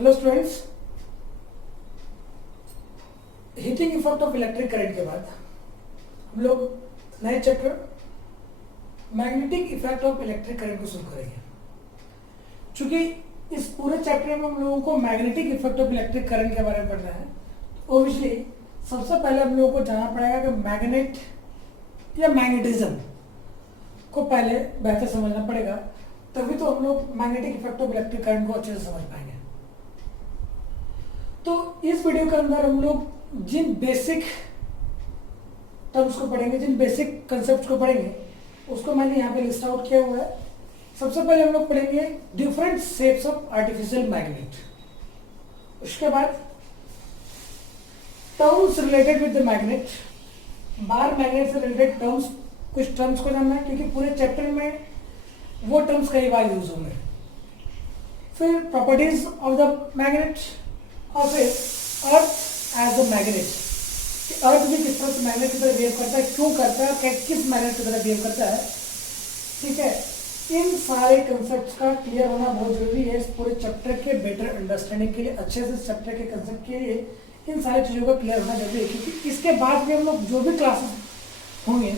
Hello students, heating effect of electric current के बाद हम लोग नए chapter magnetic effect of electric current को शुरू करेंगे। चूंकि इस पूरे चैप्टर में हम लोगों को magnetic effect of electric current के बारे में पढ़ना है, ऑब्वियसली सबसे पहले हम लोगों को जानना पड़ेगा कि मैग्नेट या मैग्नेटिज्म को पहले बेहतर समझना पड़ेगा, तभी तो हम लोग magnetic effect of electric current को अच्छे से समझ पाएंगे। तो इस वीडियो के अंदर हम लोग जिन बेसिक टर्म्स को पढ़ेंगे, जिन बेसिक कंसेप्ट को पढ़ेंगे, उसको मैंने यहाँ पे लिस्ट आउट किया हुआ है। सबसे पहले हम लोग पढ़ेंगे different shapes of artificial magnet. उसके बाद terms related with the magnet, bar magnet से रिलेटेड टर्म्स, कुछ टर्म्स को जानना है क्योंकि पूरे चैप्टर में वो टर्म्स कई बार यूज होंगे। फिर प्रॉपर्टीज ऑफ द मैग्नेट और फिर अर्थ एज अ मैग्नेट, अर्थ भी किस तरह से मैग्नेट की तरह बिहेव करता है, क्यों करता है, किस मैग्नेट की तरह बिहेव करता है। ठीक है, इन सारे कंसेप्ट का क्लियर होना बहुत जरूरी है इस पूरे चैप्टर के बेटर अंडरस्टैंडिंग के लिए। अच्छे से चैप्टर के कंसेप्ट के लिए इन सारी चीज़ों का क्लियर होना जरूरी है, क्योंकि इसके बाद भी हम लोग जो भी क्लासेस होंगे,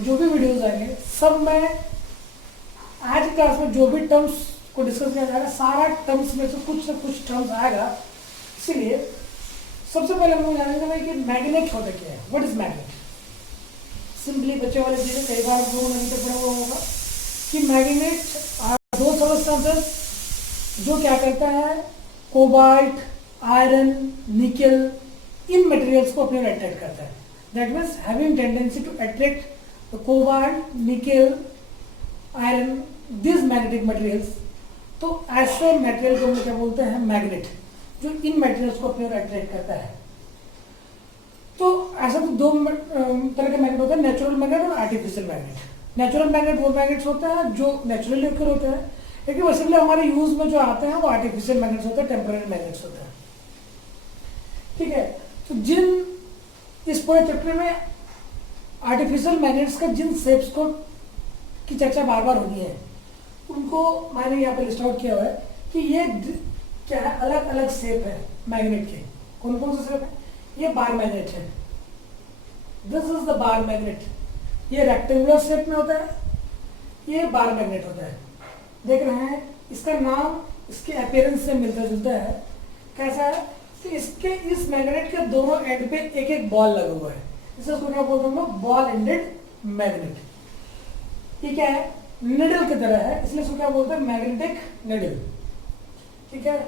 जो भी वीडियोज आएंगे, सब में आज की क्लास में जो भी टर्म्स को डिस्कस किया जाएगा, सारा टर्म्स में से कुछ ना कुछ टर्म्स आएगा। इसीलिए सबसे पहले हम लोग जानेंगे भाई कि मैग्नेट होता क्या है, व्हाट इज मैग्नेट। सिंपली बच्चे वाले चीजें कई बार आप लोगों ने तो पढ़ा हुआ होगा कि मैग्नेट दो सब्सटेंसेस जो क्या करता है, कोबाल्ट, आयरन, निकल, इन मटेरियल्स को अपने अट्रैक्ट करता है। That means having tendency to attract the cobalt, nickel, iron, this magnetic materials. तो ऐसे मटेरियल को हम क्या बोलते हैं, मैग्नेट, जो इन मटेरियल्स को अपने अट्रैक्ट करता है। तो ऐसा तो दो तरह के मैग्नेट होते हैं, नेचुरल मैग्नेट और आर्टिफिशियल मैग्नेट। नेचुरल मैग्नेट वो मैग्नेट्स होते हैं जो नेचुरली ओकर होते हैं, लेकिन वैसे हमारे यूज में जो आते हैं वो आर्टिफिशियल मैग्नेट्स होते हैं, टेम्पररी मैग्नेट्स होते हैं। ठीक है, तो जिन इस पूरे चैप्टर में आर्टिफिशियल मैग्नेट्स का जिन शेप्स को की चर्चा बार बार होनी है, उनको मैंने यहाँ पे लिस्ट आउट किया हुआ है कि ये क्या है, अलग अलग शेप है मैग्नेट के। कौन कौन से शेप है? ये बार मैग्नेट है, this is the bar magnet. ये रेक्टेंगुलर शेप में होता है, ये बार मैग्नेट होता है। देख रहे हैं, इसका नाम इसके अपीयरेंस से मिलता जुलता है। कैसा है? तो इसके इस मैग्नेट के दोनों एंड पे एक एक बॉल लगा हुआ है, इसको क्या बोलते हैं, बॉल एंडेड मैग्नेट। ये क्या है, निडल की तरह है, इसलिए इसको क्या बोलते हैं, मैग्नेटिक निडल। ठीक है,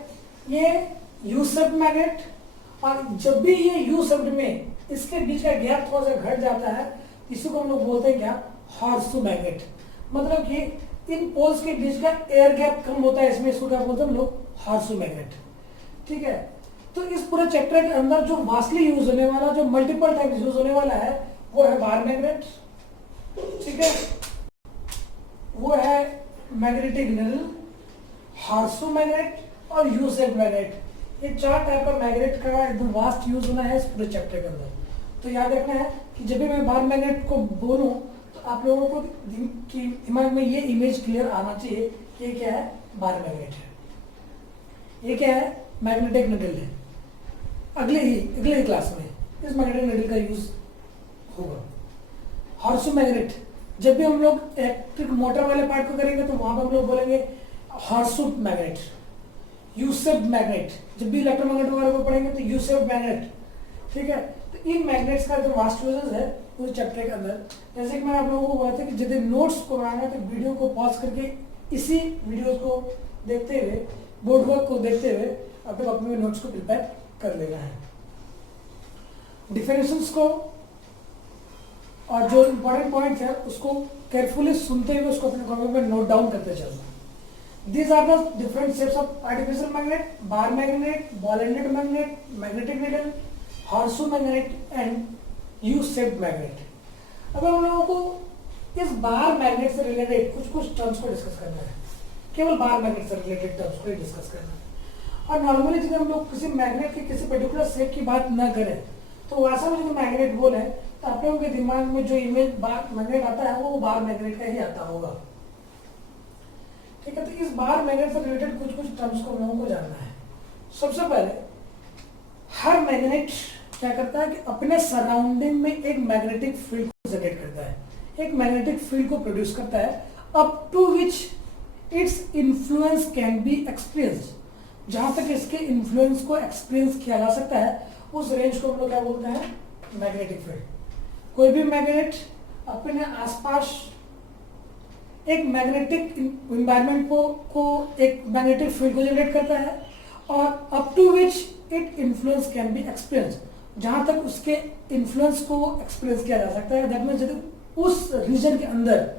ये यू शेप मैग्नेट, और जब भी ये यू शेप में इसके बीच का गैप थोड़ा सा घट जाता है, इसी को हम लोग बोलते हैं क्या, हॉर्सशू मैग्नेट। मतलब कि इन पोल्स के बीच का एयर गैप कम होता है, इसमें इसको क्या बोलते हैं हम लोग, हॉर्सशू मैग्नेट। ठीक है, तो इस पूरे चैप्टर के अंदर जो वास्टली यूज होने वाला, जो मल्टीपल टाइम्स यूज होने वाला है, वो है बार मैग्नेट। ठीक है, वो है मैग्नेटिक निडल, हॉर्सशू मैग्नेट और यू शेप मैग्नेट। ये चार टाइप का मैग्नेट का एकदम वास्ट यूज होना है इस पूरे चैप्टर के अंदर। तो याद रखना है कि जब भी मैं बार मैग्नेट को बोलूं तो आप लोगों को दिमाग में ये इमेज क्लियर आना चाहिए कि ये क्या है, बार मैग्नेट है, ये क्या है, मैग्नेटिक निडल है। अगले क्लास में इस मैग्नेटिक निडल का यूज होगा। हॉर्सशू मैग्नेट, जब भी हम लोग इलेक्ट्रिक मोटर वाले पार्ट को करेंगे तो वहां पर हम लोग बोलेंगे horseshoe magnet. U shape magnet, जब भी इलेक्ट्रोमैग्नेट वगैरह को पढ़ेंगे तो यू शेप मैग्नेट। ठीक है, तो इन मैग्नेट्स का जो वास्ट यूजेस है उस चैप्टर के अंदर, जैसे कि मैं आप लोगों को बोला था कि यदि नोट्स को बनाना है तो वीडियो को पॉज करके इसी वीडियोस को देखते हुए, बोर्ड वर्क को देखते हुए अपने अपने नोट्स को प्रिपेयर कर लेना है। डिफिनेशंस को और जो इंपॉर्टेंट पॉइंट्स है उसको केयरफुली सुनते हुए उसको अपने कॉपी में नोट डाउन करते चलना। These are the different shapes of artificial magnet: bar magnet, ball-ended magnet, magnetic needle, horseshoe magnet and U-shaped magnet. अब हम लोगों को इस बार मैग्नेट से रिलेटेड कुछ टर्म्स को डिस्कस करना है, केवल बार मैग्नेट से रिलेटेड टर्म्स को ही डिस्कस करना है। और नॉर्मली जब हम लोग किसी मैग्नेट के किसी पर्टिकुलर शेप की बात न करें तो वैसा में जो मैग्नेट बोले तो आप लोगों के दिमाग में जो इमेज बार मैग्नेट आता है वो बार मैग्नेट का ही आता होगा। ठीक है, तो इस बार मैग्नेट से रिलेटेड कुछ टर्म्स को हम लोगों को जानना है। सबसे पहले हर मैग्नेट क्या करता है कि अपने सराउंडिंग में एक मैग्नेटिक फील्ड को जनरेट करता है, एक मैग्नेटिक फील्ड को प्रोड्यूस करता है, up to which its influence can be experienced. जहां तक इसके इन्फ्लुएंस को एक्सपीरियंस किया जा सकता है उस रेंज को हम लोग क्या बोलते हैं, मैग्नेटिक फील्ड। कोई भी मैग्नेट अपने आसपास एक मैग्नेटिक इन्वायरमेंट को एक मैग्नेटिक फील्ड को जनरेट करता है और up to which it influence can be experience, जहां तक उसके इन्फ्लुएंस को एक्सपीरियंस किया जा सकता है। दैट मीन्स यदि उस रीजन के अंदर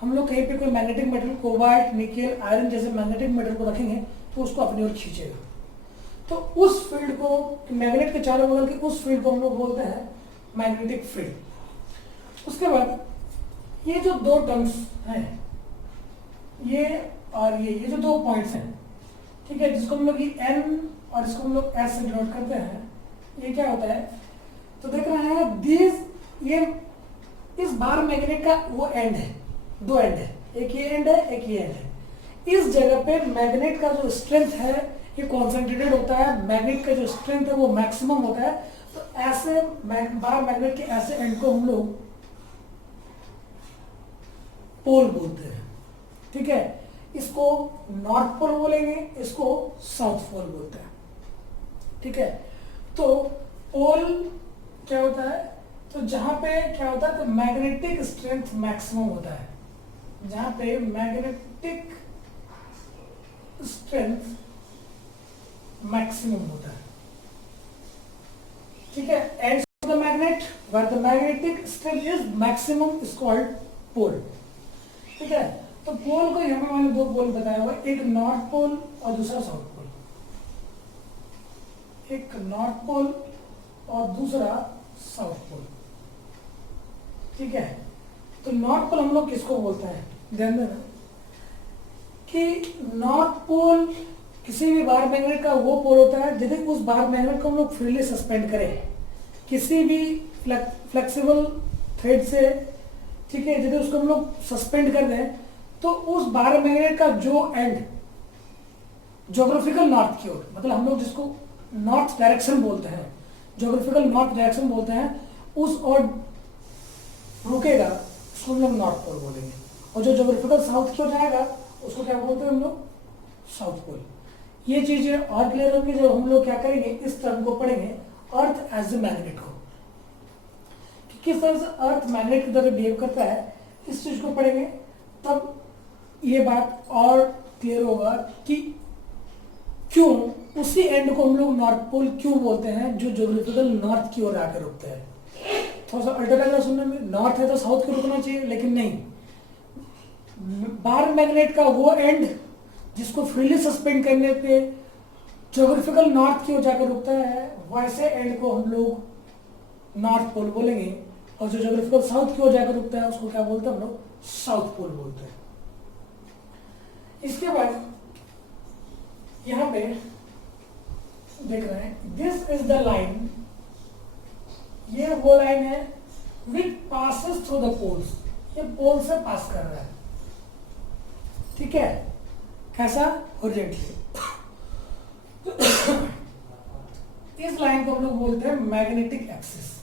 हम लोग कहीं पे कोई magnetic metal, cobalt, nickel, iron जैसे मैग्नेटिक मेटल को रखेंगे तो उसको अपनी ओर खींचेगा। तो उस फील्ड को, मैग्नेट के चारों बगल के उस फील्ड को हम लोग बोलते हैं मैग्नेटिक फील्ड। उसके बाद ये जो दो टर्म्स हैं, ये और ये जो दो पॉइंट्स हैं, ठीक है, जिसको हम लोग ये एन और इसको हम लोग एस से डिनोट करते हैं, ये क्या होता है, तो देख रहे हैं दिस, ये इस बार मैग्नेट का वो एंड है, दो एंड है, एक ये एंड है, एक ये एंड है। इस जगह पे मैग्नेट का जो स्ट्रेंथ है ये कॉन्सेंट्रेटेड होता है, मैग्नेट का जो स्ट्रेंथ है वो मैक्सिमम होता है। तो ऐसे बार मैग्नेट के ऐसे एंड को हम लोग पोल बोलते हैं, ठीक है। इसको नॉर्थ पोल बोलेंगे, इसको साउथ पोल बोलते हैं, ठीक है। तो पोल क्या होता है, तो जहां पे क्या होता है, तो मैग्नेटिक स्ट्रेंथ मैक्सिमम होता है, जहां पे मैग्नेटिक स्ट्रेंथ मैक्सिमम होता है, ठीक है। Ends of the magnet where the magnetic strength is maximum is called pole, ठीक है। तो पोल को यहाँ पे मैंने दो पोल बताया हुआ, एक नॉर्थ पोल और दूसरा साउथ पोल, एक नॉर्थ पोल और दूसरा साउथ पोल, ठीक है। तो नॉर्थ पोल हम लोग किसको बोलते हैं, ध्यान देना कि नॉर्थ पोल किसी भी बार मैग्नेट का वो पोल होता है यदि उस बार मैग्नेट को हम लोग फ्रीली सस्पेंड करें किसी भी फ्लेक्सिबल थ्रेड से, ठीक है, यदि उसको हम लोग सस्पेंड कर दें तो उस बार मैग्नेट का जो एंड ज्योग्राफिकल नॉर्थ की ओर, मतलब हम लोग जिसको नॉर्थ डायरेक्शन बोलते हैं, ज्योग्राफिकल नॉर्थ डायरेक्शन बोलते हैं, उस ओर रुकेगा, उसको हम लोग नॉर्थ पोल बोलेंगे। और जो ज्योग्राफिकल साउथ की ओर जाएगा उसको क्या बोलते हैं हम लोग, साउथ पोल। ये चीजें और क्लियर होंगी जब हम लोग क्या करेंगे, इस टर्म को पढ़ेंगे, अर्थ एज ए मैग्नेट को, कि किस तरह से अर्थ मैग्नेट की तरह बिहेव करता है, इस चीज को पढ़ेंगे, तब ये बात और क्लियर होगा कि क्यों उसी एंड को हम लोग नॉर्थ पोल क्यों बोलते हैं, जो ज्योग्राफिकल नॉर्थ की ओर आकर रुकता है। थोड़ा सा अल्टर लग रहा सुनने में, नॉर्थ है तो साउथ को रुकना चाहिए, लेकिन नहीं, बार मैग्नेट का वो एंड जिसको फ्रीली सस्पेंड करने पे ज्योग्राफिकल नॉर्थ की ओर जाकर रुकता है, वैसे एंड को हम लोग नॉर्थ पोल बोलेंगे, और जो ज्योग्राफिकल साउथ की ओर जाकर रुकता है उसको क्या बोलते हैं हम लोग, साउथ पोल बोलते हैं। इसके बाद यहां पे देख रहे हैं, दिस इज द लाइन, ये वो लाइन है which passes through the poles, ये पोल से पास कर रहा है, ठीक है, कैसा, हॉरिजॉन्टली। इस लाइन को हम लोग बोलते हैं मैग्नेटिक एक्सिस,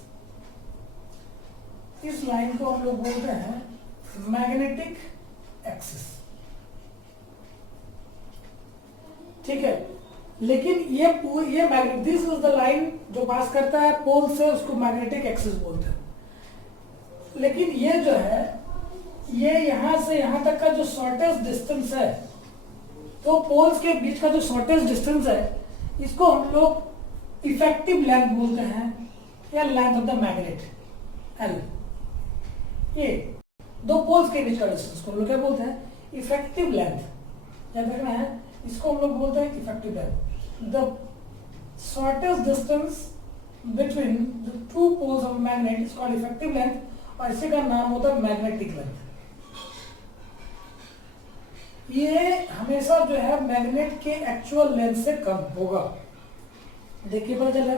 इस लाइन को हम लोग बोलते हैं मैग्नेटिक एक्सिस, ठीक है। लेकिन ये magnet, this is the line जो पास करता है पोल से, उसको मैग्नेटिक एक्सिस बोलते हैं। लेकिन ये जो है, ये यहां से यहां तक का जो शॉर्टेस्ट डिस्टेंस है, तो पोल्स के बीच का जो शॉर्टेस्ट डिस्टेंस है, इसको हम लोग इफेक्टिव लेंथ बोलते हैं, या length of the magnet, L. ये दो पोल्स के बीच का डिस्टेंस को हम लोग क्या बोलते हैं, इफेक्टिव लेंथ। याद रखना है, इसको हम लोग बोलते हैं effective length. The shortest distance between the two poles of magnet is called effective length, और इसी का नाम होता है मैग्नेटिक लेंथ। ये हमेशा जो है मैग्नेट के एक्चुअल लेंथ से कम होगा, देखिए पता चला,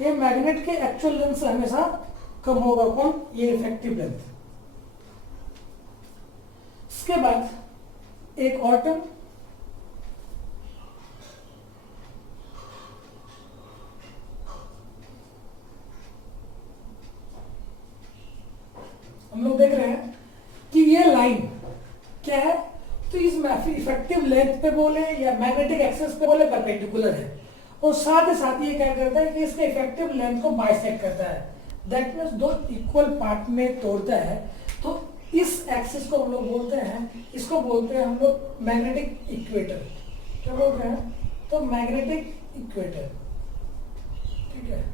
ये मैग्नेट के एक्चुअल लेंथ से हमेशा कम होगा, कौन, ये इफेक्टिव लेंथ। इसके बाद एक और टर्म, हम लोग देख रहे हैं कि ये लाइन क्या है, तो इस इफेक्टिव लेंथ पे बोले या मैग्नेटिक एक्सिस पे बोले परपेंडिकुलर है, और साथ ही साथ ये क्या करता है कि इसके इफेक्टिव लेंथ को बाइसेक्ट करता है, दैट मीन्स दो इक्वल पार्ट में तोड़ता है। तो इस एक्सिस को हम लोग बोलते हैं, इसको बोलते हैं हम लोग मैग्नेटिक इक्वेटर। क्या बोलते हैं? तो मैग्नेटिक इक्वेटर, ठीक है,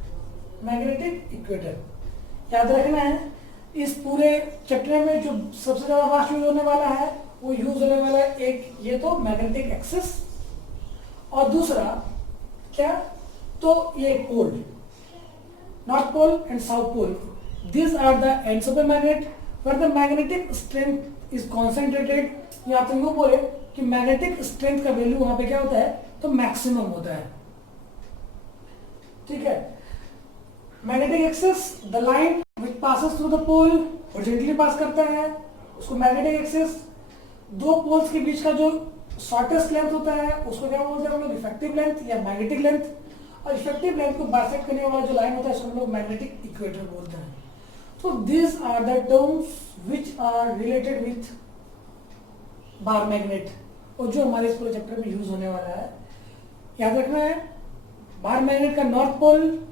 मैग्नेटिक इक्वेटर याद रखना है। इस पूरे चैप्टर में जो सबसे ज्यादा फास्ट यूज होने वाला है वो यूज होने वाला है एक ये तो मैग्नेटिक एक्सिस, और दूसरा क्या, तो ये pole, north pole and south pole, these are the ends of a magnet where the magnetic strength is concentrated। या तो यूं बोले कि मैग्नेटिक स्ट्रेंथ का वैल्यू वहां पे क्या होता है, तो मैक्सिमम होता है, ठीक है। Magnetic axis, the line which passes through the pole, horizontally pass करता है, उसको मैग्नेटिक एक्सिस। दो पोल्स के बीच का जो शॉर्टेस्ट लेंथ होता है उसको क्या बोलते हैं हम लोग, इफेक्टिव लेंथ या मैग्नेटिक लेंथ। और इफेक्टिव लेंथ को बाइसेक्ट करने वाला जो लाइन होता है उसको हम लोग मैग्नेटिक इक्वेटर बोलते हैं। तो this are the terms which are related with bar magnet, और जो हमारे इस पूरे चैप्टर में यूज होने वाला है। याद रखना है, बार मैग्नेट का नॉर्थ पोल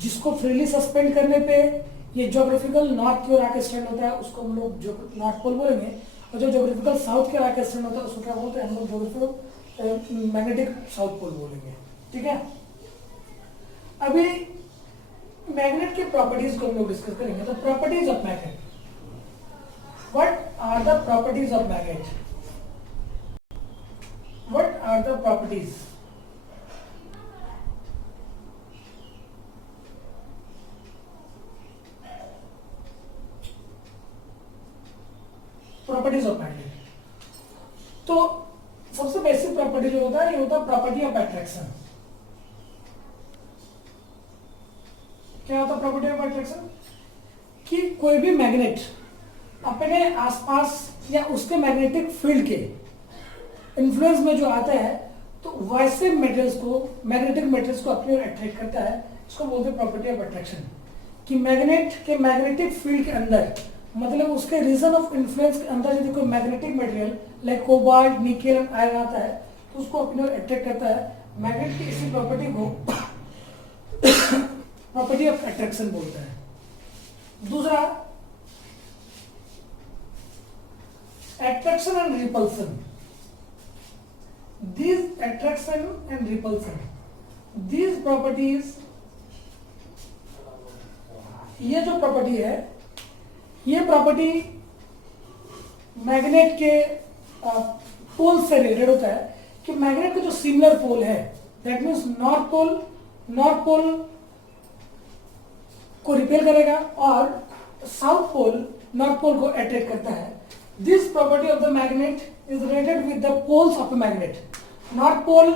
जिसको फ्रीली सस्पेंड करने पे ये ज्योग्राफिकल नॉर्थ की ओर आके स्टैंड होता है उसको हम लोग नॉर्थ पोल बोलेंगे, और जो ज्योग्राफिकल साउथ के आके स्टैंड होता है उसको क्या बोलते हैं हम लोग, ज्योग्राफिकल मैग्नेटिक साउथ पोल बोलेंगे, ठीक है। अभी मैग्नेट की प्रॉपर्टीज को हम लोग डिस्कस करेंगे। तो properties of magnet, what are the properties of magnet, what are the properties. Properties of magnet, तो सबसे बेसिक प्रॉपर्टी जो होता है ये होता है प्रॉपर्टी ऑफ अट्रैक्शन। क्या होता है प्रॉपर्टी ऑफ अट्रैक्शन? कि कोई भी मैग्नेट अपने आसपास या उसके मैग्नेटिक फील्ड के इन्फ्लुएंस में जो आता है तो वैसे मेटल्स को, मैग्नेटिक मेटल्स को अपनी ओर अट्रैक्ट करता है। इसको बोलते हैं प्रॉपर्टी ऑफ अट्रैक्शन। कि मैग्नेट के मैग्नेटिक फील्ड के अंदर, मतलब उसके रीजन ऑफ इन्फ्लुएंस के अंदर यदि कोई magnetic material like cobalt, nickel and iron आता है तो उसको अपनी ओर अट्रैक्ट करता है। मैग्नेट की इसी प्रॉपर्टी को प्रॉपर्टी ऑफ अट्रैक्शन बोलते हैं। दूसरा, attraction and repulsion. These attraction and repulsion, these properties, ये जो प्रॉपर्टी है ये प्रॉपर्टी मैग्नेट के पोल से रिलेटेड होता है। कि मैग्नेट का जो सिमिलर पोल है, दैट मीन्स नॉर्थ पोल को रिपेल करेगा और साउथ पोल नॉर्थ पोल को अट्रैक्ट करता है। This property of the magnet is related with the poles of a magnet. North pole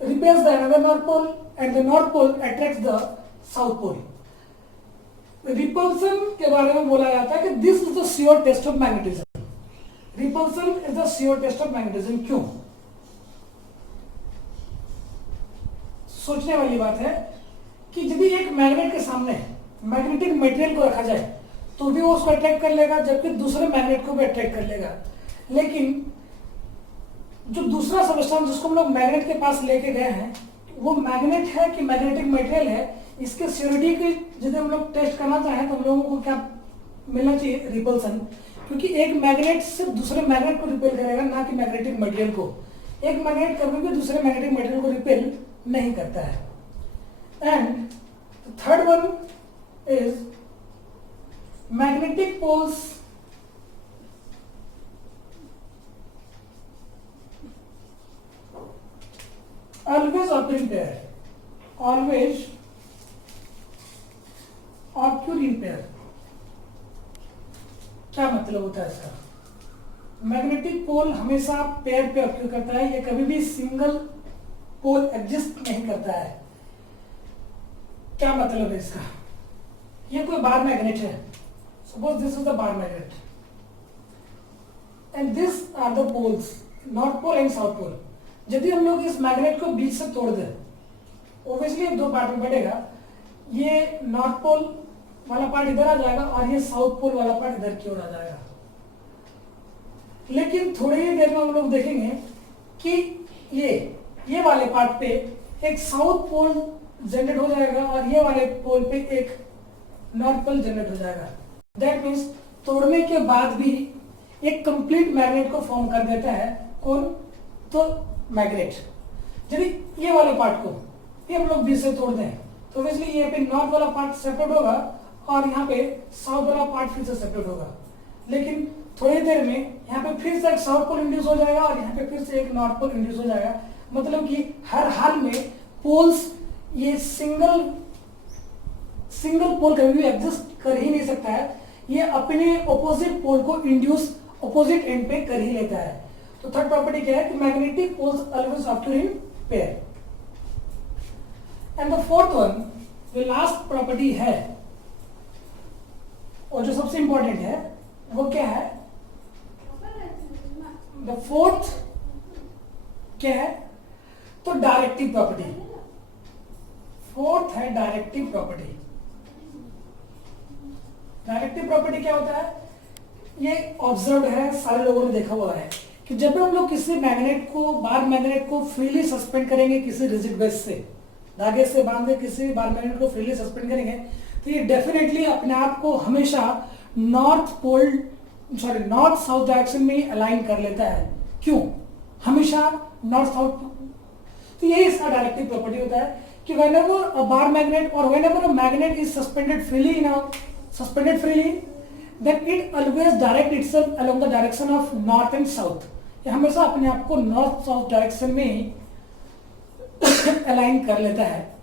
repels the another north pole and the north pole attracts the south pole. Repulsion के बारे में बोला जाता है कि this is the sure test of magnetism. Repulsion is the sure test of magnetism. क्यों? सोचने वाली बात है कि यदि एक मैग्नेट के सामने मैग्नेटिक मटेरियल को रखा जाए तो भी वो उसको अट्रैक्ट कर लेगा, जबकि दूसरे मैग्नेट को भी अट्रैक्ट कर लेगा। लेकिन जो दूसरा सबस्टेंस जिसको हम लोग मैग्नेट के पास लेके गए हैं वो मैग्नेट है कि मैग्नेटिक मटेरियल है, इसके श्योरिटी की यदि हम लोग टेस्ट करना चाहें तो हम लोगों को क्या मिलना चाहिए, रिपल्सन। क्योंकि एक मैग्नेट सिर्फ दूसरे मैग्नेट को रिपेल करेगा, ना कि मैग्नेटिक मटेरियल को। एक मैग्नेट कभी भी दूसरे मैग्नेटिक मटेरियल को रिपेल नहीं करता है। And third one is magnetic poles always occur in pair, always occur in pair। क्या मतलब होता है इसका? मैग्नेटिक पोल हमेशा पेयर पे ऑक्यूर करता है, ये कभी भी सिंगल पोल एग्जिस्ट नहीं करता है। क्या मतलब है इसका? ये कोई बार मैग्नेट है, suppose this is the bar magnet and this are the poles, north pole and south pole. यदि हम लोग इस मैग्नेट को बीच से तोड़ दें, ऑब्वियसली दो पार्ट में बढ़ेगा। ये नॉर्थ पोल वाला पार्ट इधर आ जाएगा और ये साउथ पोल वाला पार्ट इधर की ओर आ जाएगा। लेकिन थोड़ी ही देर में हम लोग देखेंगे कि ये वाले पार्ट पे एक साउथ पोल जनरेट हो जाएगा और ये वाले पोल पे एक नॉर्थ पोल जनरेट हो जाएगा। दैट मीन्स तोड़ने के बाद भी एक कंप्लीट मैग्नेट को फॉर्म कर देता है। कौन? तो मैग्नेट। यदि ये वाले पार्ट को ये हम लोग बीच से तोड़ दें तो ऑब्वियसली ये पे नॉर्थ वाला पार्ट सेपरेट होगा और यहाँ पे साउथ वाला पार्ट फिर से सेपरेट होगा। लेकिन थोड़ी देर में यहाँ पे फिर से एक साउथ पोल इंड्यूस हो जाएगा और यहाँ पे फिर से एक नॉर्थ पोल इंड्यूस हो जाएगा। मतलब कि हर हाल में पोल्स ये सिंगल पोल कभी भी एग्जिस्ट कर ही नहीं सकता है। ये अपने ऑपोजिट पोल को इंड्यूस ऑपोजिट एंड पे कर ही लेता है। तो थर्ड प्रॉपर्टी क्या है कि magnetic poles always occur in pair. And the fourth one जो लास्ट प्रॉपर्टी है और जो सबसे इंपॉर्टेंट है वो क्या है? द फोर्थ क्या है? तो डायरेक्टिव प्रॉपर्टी। फोर्थ है डायरेक्टिव प्रॉपर्टी। डायरेक्टिव प्रॉपर्टी क्या होता है? ये ऑब्जर्व है, सारे लोगों ने देखा हुआ है कि जब भी हम लोग किसी मैग्नेट को बार मैग्नेट को फ्रीली सस्पेंड करेंगे किसी रिजिड बेस से, धागे से बांधे किसी बार मैग्नेट को फ्रीली सस्पेंड करेंगे तो ये डेफिनेटली अपने आप को हमेशा नॉर्थ साउथ डायरेक्शन में अलाइन कर लेता है। क्यों? हमेशा नॉर्थ साउथ। तो यही इसका डायरेक्टिव प्रॉपर्टी होता है कि whenever a bar magnet or whenever a magnet is suspended freely then it always direct itself along the direction of north and south। ये हमेशा अपने आप को नॉर्थ साउथ डायरेक्शन में अलाइन कर लेता है।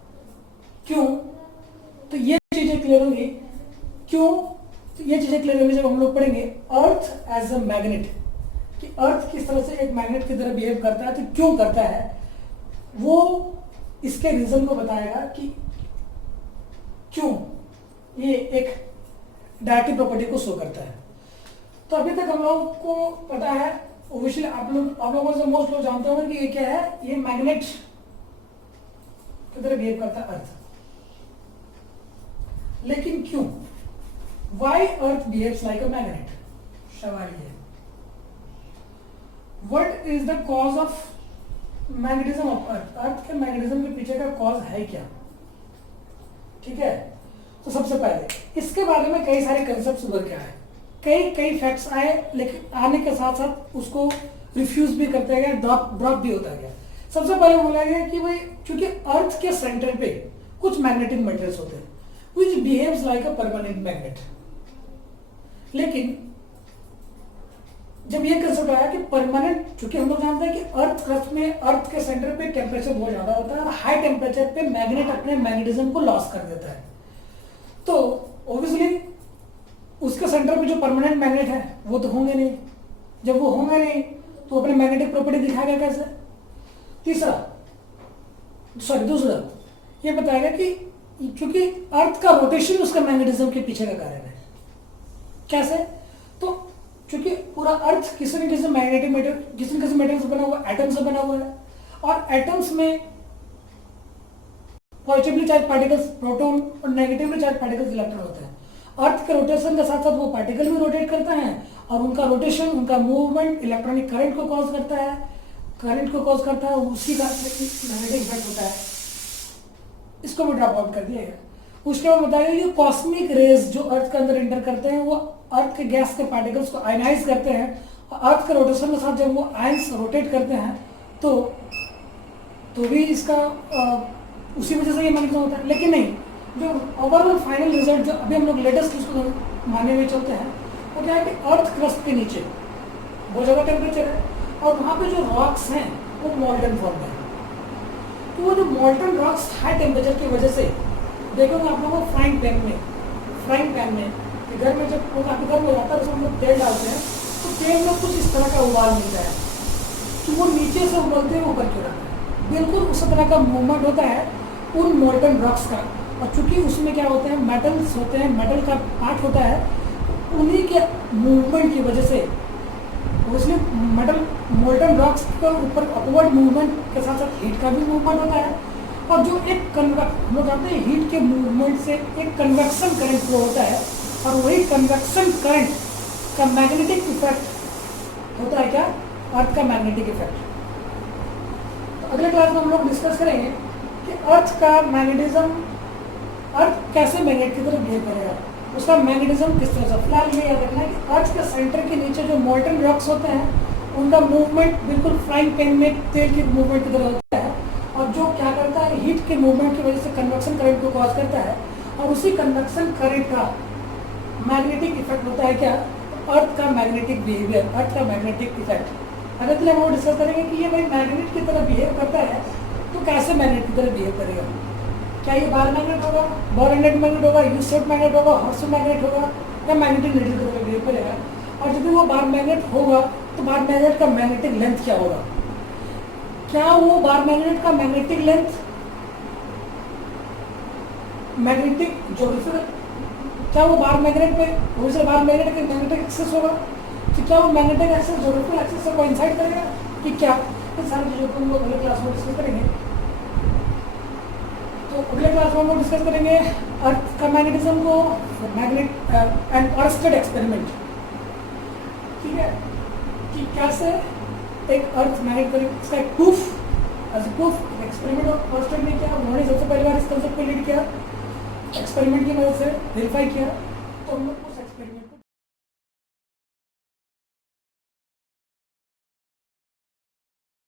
क्यों? तो ये चीजें क्लियर होंगी। क्यों? तो ये चीजें क्लियर होंगी जब हम लोग पढ़ेंगे अर्थ एज अ मैग्नेट, कि अर्थ किस तरह से एक मैग्नेट की तरह बिहेव करता है। तो क्यों करता है वो इसके रीजन को बताएगा कि क्यों ये एक डायरेक्टिव प्रॉपर्टी को शो करता है। तो अभी तक हम लोग को पता है, ऑब्वियसली आप लोगों से मोस्ट लोग जानते होंगे कि ये क्या है, ये मैग्नेट की तरह बिहेव करता है अर्थ। लेकिन क्यों? Why earth behaves like a magnet? सवाल ये, what is the cause of magnetism of earth? Earth के मैग्नेटिज्म के पीछे का कॉज है क्या? ठीक है, तो सबसे पहले इसके बारे में कई सारे कंसेप्ट उभर के आए, कई फैक्ट्स आए, लेकिन आने के साथ साथ उसको रिफ्यूज भी करते गए, ड्रॉप भी होता गया। सबसे पहले बोला गया कि भाई क्योंकि अर्थ के सेंटर पे कुछ मैग्नेटिक मटेरियल्स होते हैं which behaves like a permanent magnet. लेकिन जब ये कंसेप्ट आया कि परमानेंट, क्योंकि हम लोग जानते हैं कि अर्थ क्रस्ट में अर्थ के सेंटर पे टेम्परेचर बहुत ज्यादा होता है और हाई टेम्परेचर पे मैग्नेट अपने मैग्नेटिज्म को लॉस कर देता है। तो ऑब्वियसली उसके सेंटर पे जो परमानेंट मैग्नेट है वो तो होंगे नहीं। जब वो होंगे नहीं तो अपने मैग्नेटिक प्रॉपर्टी दिखाएगा कैसे? दूसरा ये बताएगा कि क्योंकि अर्थ का रोटेशन उसका मैग्नेटिज्म के पीछे का कारण है। कैसे? तो क्योंकि पूरा अर्थ किसी न किसी मैग्नेटिक मेटेरियल से बना हुआ, एटम से बना हुआ है, और एटम्स में पॉजिटिवली चार्ज पार्टिकल्स प्रोटॉन और नेगेटिवली चार्ज पार्टिकल्स इलेक्ट्रॉन होते हैं। अर्थ के रोटेशन के साथ साथ वो पार्टिकल भी रोटेट करते हैं और उनका रोटेशन, उनका मूवमेंट इलेक्ट्रॉनिक करंट को कॉज करता है, उसी का मैग्नेटिक इफेक्ट होता है। इसको भी ड्रॉप आउट कर दिया गया। उसके बाद बताया ये कॉस्मिक रेज जो अर्थ के अंदर एंटर करते हैं वो अर्थ के गैस के पार्टिकल्स को आयनाइज करते हैं, और अर्थ के रोटेशन के साथ जब वो आयंस रोटेट करते हैं तो भी इसका उसी वजह से ये मैग्नेटिज्म होता है। लेकिन नहीं, जो ओवरऑल फाइनल रिजल्ट जो अभी हम लोग लेटेस्ट उसको मानने में चलते हैं वो क्या है कि अर्थ क्रस्ट के नीचे बहुत ज़्यादा टेम्परेचर है और वहाँ पे जो रॉक्स हैं वो मॉल्टन फॉर्म है। तो वो जो मॉल्टन रॉक्स हाई टेम्परेचर की वजह से देखोगे आप लोगों को फ्राइंग पैन में घर में जब वो काफ़ी गर्म हो जाता है उसमें हम लोग तेल डालते हैं तो तेल में कुछ इस तरह का उबाल मिलता है कि वो नीचे से उबलते हुए ऊपर क्यों रहता है। बिल्कुल उस तरह का मूवमेंट होता है उन मॉल्टन रॉक्स का, और चूंकि उसमें क्या होते हैं, मेटल्स होते हैं, मेटल का पार्ट होता है, तो उन्हीं के मूवमेंट की वजह से उसमें मॉल्टन रॉक्स के ऊपर अपवर्ड मूवमेंट के साथ साथ हीट का भी मूवमेंट होता है, और जो एक हम लोग जानते हैं हीट के मूवमेंट से एक कन्वेक्शन करंट फ्लो होता है, और वही कन्वेक्शन करंट का मैग्नेटिक इफेक्ट होता है क्या, अर्थ का मैग्नेटिक इफेक्ट। तो अगले क्लास में हम लोग डिस्कस करेंगे कि अर्थ का मैग्नेटिज्म, अर्थ कैसे मैग्नेट की तरह बिहेव करेगा, उसका मैग्नेटिज्म किस तरह से। फिलहाल ये याद रखना है कि अर्थ के सेंटर के नीचे जो मोल्टन रॉक्स होते हैं उनका मूवमेंट बिल्कुल फ्राइंग पैन में तेल की मूवमेंट की तरह होता है, और जो क्या करता है हीट के मूवमेंट की वजह से कन्वेक्शन करंट को कॉज करता है, और उसी कन्वेक्शन करंट का मैग्नेटिक इफेक्ट होता है क्या, अर्थ का मैग्नेटिक बिहेवियर, अर्थ का मैग्नेटिक इफेक्ट। अगर तो हम वो डिस्कस करेंगे कि ये भाई मैग्नेट की तरह बिहेव करता है तो कैसे मैग्नेट की तरह बिहेव करेगा। क्या ये बार मैग्नेट होगा, बॉरेंडेड मैग्नेट होगा, यू शेप मैग्नेट होगा, हॉर्स मैग्नेट होगा, या मैग्नेटिक नीडल की तरह बिहेव करेगा। और यदि वो बार मैग्नेट होगा तो बार मैग्नेट का मैग्नेटिक लेंथ क्या होगा, क्या वो बार मैग्नेट का मैग्नेटिक लेंथ मैग्नेटिक ज्योग्राफिकल, क्या वो बार मैग्नेट पे दूसरे बार मैग्नेट के मैग्नेटिक एक्सेस होगा, तो क्या वो मैग्नेटिक एक्सेस ज्योग्राफिकल एक्सेस से कोइंसाइड करेगा कि क्या, इन सारी चीज़ों को हम लोग अगले क्लास में डिस्कस करेंगे। तो अगले क्लास में हम लोग डिस्कस करेंगे अर्थ का मैग्नेटिज्म को, मैग्नेट एंड अर्स्टेड एक्सपेरिमेंट, ठीक है, कि कैसे एक अर्थ मैग्नेट करें, इसका एक proof, as a proof experiment और अर्स्टेड ने किया, उन्होंने सबसे पहली बार इस कंसेप्ट को लीड किया, एक्सपेरिमेंट की मदद से वेरीफाई किया। तो हम लोग उस एक्सपेरिमेंट